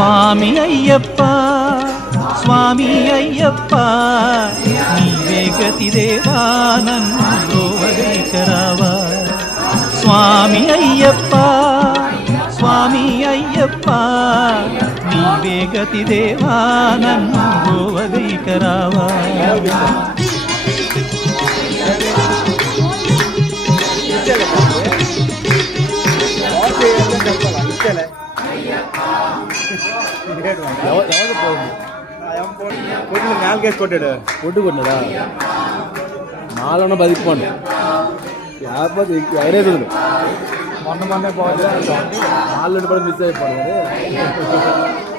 స్వామి అయ్యప్ప స్వామి అయ్యప్ప నీవే గతి దేవా నన్ను బ్రోవగైకరావా స్వామి అయ్యప్ప స్వామి అయ్యప్ప నీవే గతి దేవా నన్ను బ్రోవగైకరావా కొట్టు కొట్టినాడా నాలో బతికిపోండి లేకపోతే ఐడే రోజులు మొన్న పోతే నాలుగు కూడా మిస్ అయిపోయింది